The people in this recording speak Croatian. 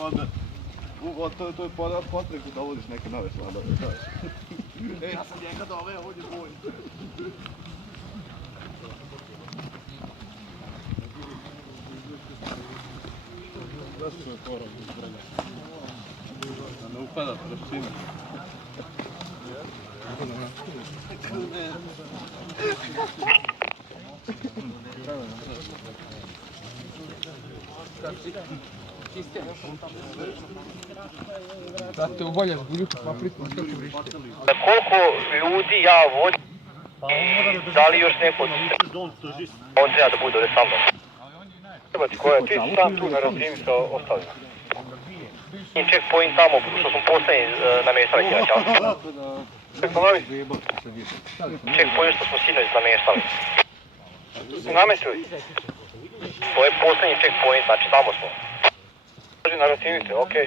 onda, to je potrebu da vodiš neke nove članove, znaš. Ja sam njega doveo, on je moj. Zašto je porom iz brega? Da ne upada prašina. Brate, uvaljaš buljuku pa pritno kako vrište. Koliko ljudi ja vodim i da li još neko on treba da bude ovdje sa mnom? Koja ti sam tu na razini sa ostalima. I checkpoint tamo, što smo posljednji namještali inače. Ponovi? Checkpoint što smo sinoć namještali. Namestili? To je posljednji checkpoint, znači tamo smo. Na razini ste, okej.